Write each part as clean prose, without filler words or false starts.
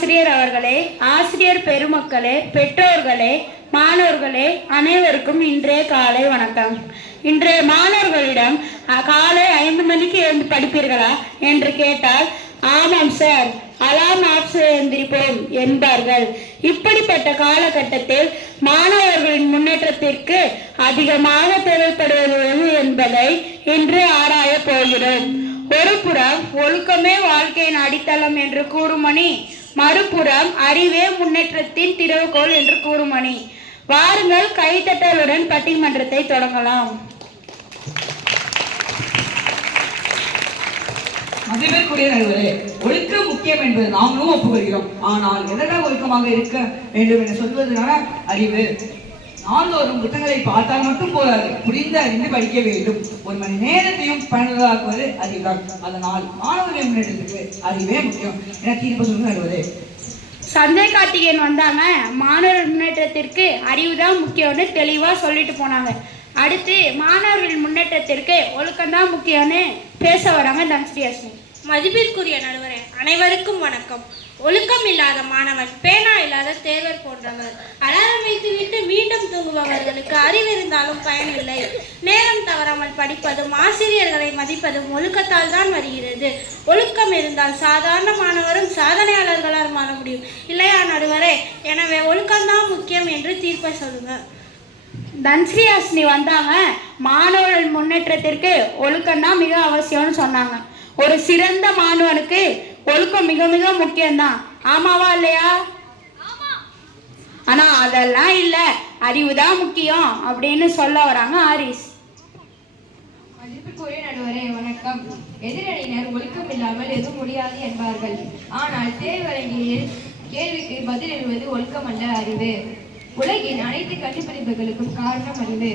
ஆசிரியர் அவர்களே, ஆசிரியர் பெருமக்களே, பெற்றோர்களே, மாணவர்களே அனைவருக்கும் இன்றைய காலை வணக்கம். இன்றைய மாணவர்களிடம் காலை 5 மணிக்கு எழுந்து படிப்பீர்களா என்று கேட்டால் ஆமாம் சார், அலாம் ஆஃப் எழுந்திருப்போம் என்பார்கள். இப்படிப்பட்ட காலகட்டத்தில் மாணவர்களின் முன்னேற்றத்திற்கு அதிகமாக தேவைப்படுவது என்பதை இன்று ஆராய போகிறோம். ஒரு புறம் ஒழுக்கமே வாழ்க்கையின் அடித்தளம் என்று கூறுமணி, மறுபுறம் அறிவே முன்னேற்றத்தின் திறவுகோல் என்று கூறுமணி. வாருங்கள், கைத்தட்டலுடன் பட்டிமன்றத்தை தொடங்கலாம். மதிப்பிற்குரிய நடுவரே, ஒழுக்கம் முக்கியம் என்பது நாங்களும் ஒப்புக்கொள்கிறோம். ஆனால் எதற்காக ஒழுக்கமாக இருக்க வேண்டும் என சொல்வதற்கான அறிவு. நாள்தோறும் புத்தகங்களை பார்த்தால் மட்டும் போதாது, புரிந்து அறிந்து படிக்க வேண்டும். 1 மணி நேரத்தையும் பயனுள்ளதாக்குவது அறிவுதான். அதனால் மாணவர்களின் முன்னேற்றத்துக்கு அறிவே முக்கியம் என தீர்ப்பு சொல்லுங்க நடுவரே. சஞ்சய் கார்த்திகேயன் வந்தாங்க, மாணவர் முன்னேற்றத்திற்கு அறிவு தான் முக்கியம்னு தெளிவா சொல்லிட்டு போனாங்க. அடுத்து மாணவர்கள் முன்னேற்றத்திற்கு ஒழுக்கம்தான் முக்கியம்னு பேச வராங்க தன்ஸ்ரீ அஸ்மி. மதிப்பிற்குரிய நடுவரே, அனைவருக்கும் வணக்கம். ஒழுக்கம் இல்லாத மாணவன் பேனா இல்லாத தேர்வர் போன்றவர். அலாரம் வைத்துவிட்டு மீண்டும் தூங்குபவர்களுக்கு அறிவிருந்தாலும் பயனில்லை. நேரம் தவறாமல் படிப்பதும் ஆசிரியர்களை மதிப்பதும் ஒழுக்கத்தால் தான் வருகிறது. ஒழுக்கம் இருந்தால் சாதாரண மாணவரும் சாதனையாளர்களால் மாற முடியும் இல்லையா நடுவரே? எனவே ஒழுக்கம்தான் முக்கியம் என்று தீர்ப்பை சொல்லுங்க. தன்ஸ்ரீ அஸ்மி வந்தாங்க, மாணவர்கள் முன்னேற்றத்திற்கு ஒழுக்கம் தான் மிக அவசியம்னு சொன்னாங்க. ஒரு சிறந்த மாணவனுக்கு ஒழுக்கம் மிக மிக முக்கியம்தான். ஆமாவா இல்லையா? ஆனா அதெல்லாம் இல்ல, அறிவுதான் முக்கியம் அப்படின்னு சொல்ல வராங்க ஆரிஸ். மதிப்புக்குரிய நடுவரே வணக்கம். எதிரணியினர் ஒழுக்கம் இல்லாமல் எதுவும் முடியாது என்பார்கள். ஆனால் தேர்வரங்கில் கேள்விக்கு பதில் எழுவது ஒழுக்கம் அல்ல, அறிவு. உலகின் அனைத்து கண்டுபிடிப்புகளுக்கும் காரணம் அறிவு.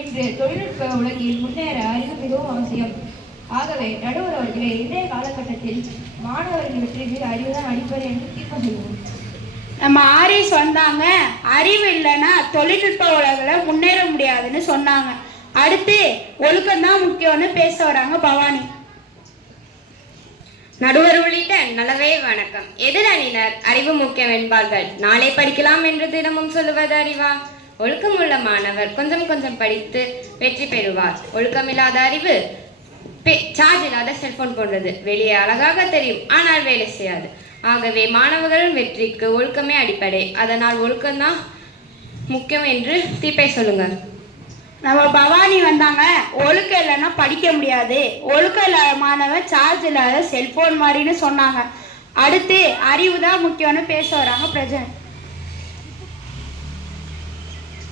இன்று தொழில்நுட்ப உலகில் முன்னேற அறிவு மிகவும் அவசியம். ஆகவே நடுவர் அவர்களே, இன்றைய காலகட்டத்தில் மாணவர்கள் வெற்றிக்கு அறிவுதான் அடிப்படை என்று தீர்ப்பு சொல்லுவோம். நம்ம ஆரிஸ் வந்தாங்க, அறிவு இல்லைன்னா தொழில்நுட்ப உலகில் முன்னேற முடியாதுன்னு சொன்னாங்க. அடுத்து ஒழுக்கம்தான் முக்கியம்னு பேச வராங்க பவானி. நடுவர் உள்ளிட்ட நல்லவே வணக்கம். எதிரணியினர் அறிவு முக்கியம் என்பார்கள். நாளை படிக்கலாம் என்று தினமும் சொல்லுவது அறிவா? ஒழுக்கமுள்ள மாணவர் கொஞ்சம் கொஞ்சம் படித்து வெற்றி பெறுவார். ஒழுக்கமில்லாத அறிவு சார்ஜ் இல்லாத செல்போன் போன்றது. வெளியே அழகாக தெரியும், ஆனால் வேலை செய்யாது. ஆகவே மாணவர்களின் வெற்றிக்கு ஒழுக்கமே அடிப்படை. அதனால் ஒழுக்கம்தான் முக்கியம் என்று தீர்ப்பை சொல்லுங்க. நம்ம பவானி வந்தாங்க, ஒழுக்கம் இல்லைன்னா படிக்க முடியாது. ஒழுக்கம் இல்லாத மாணவன் சார்ஜ் இல்லாத செல்போன் மாதிரின்னு சொன்னாங்க. அடுத்து அறிவு தான் முக்கியம்னு பேச வராங்க பிரஜன்.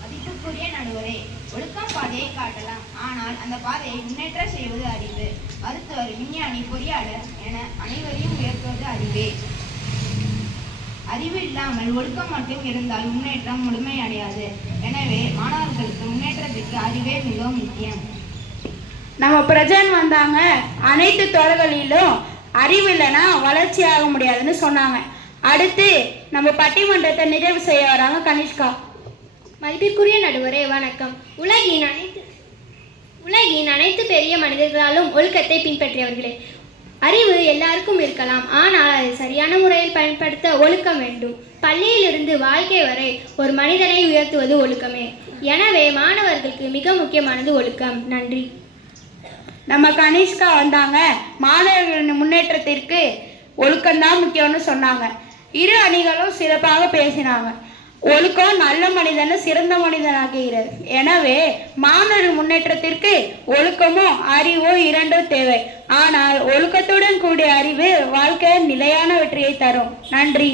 மதிப்புக்குரிய நடுவரே, ஒழுக்கம் பாதையை காட்டலாம், ஆனால் அந்த பாதையை முன்னேற்ற செய்வது அறிவு. மருத்துவர், விஞ்ஞானி, பொறியாளர் என அனைவரையும் உயர்த்துவது அறிவே. அறிவு இல்லாமல் ஒழுக்கம் மட்டும் இருந்தால் முன்னேற்றம் முழுமையடையாது. எனவே மாணவர்களுக்கு முன்னேற்றத்திற்கு அறிவே மிகவும் முக்கியம். நம்ம பிரஜன் வந்தாங்க, அனைத்து துறைகளிலும் அறிவு இல்லைன்னா வளர்ச்சி ஆக முடியாதுன்னு சொன்னாங்க. அடுத்து நம்ம பட்டிமன்றத்தை நிறைவு செய்ய வராங்க கனிஷ்கா. மதிப்பிற்குரிய நடுவரே வணக்கம். உலகின் அனைத்து பெரிய மனிதர்களாலும் ஒழுக்கத்தை பின்பற்றியவர்களே. அறிவு எல்லாருக்கும் இருக்கலாம், ஆனால் அதை சரியான முறையில் பயன்படுத்த ஒழுக்கம் வேண்டும். பள்ளியிலிருந்து வாழ்க்கை வரை ஒரு மனிதனை உயர்த்துவது ஒழுக்கமே. எனவே மாணவர்களுக்கு மிக முக்கியமானது ஒழுக்கம். நன்றி. நம்ம கனிஷ்கா வந்தாங்க, மாணவர்களின் முன்னேற்றத்திற்கு ஒழுக்கம்தான் முக்கியம்னு சொன்னாங்க. இரு அணிகளும் சிறப்பாக பேசினாங்க. ஒழுக்கம் நல்ல மனிதனை சிறந்த மனிதனாக்குகிறது. எனவே மாணவர் முன்னேற்றத்திற்கு ஒழுக்கமும் அறிவும் இரண்டும் தேவை. ஆனால் ஒழுக்கத்துடன் கூடிய அறிவு வாழ்க்கையில் நிலையான வெற்றியை தரும். நன்றி.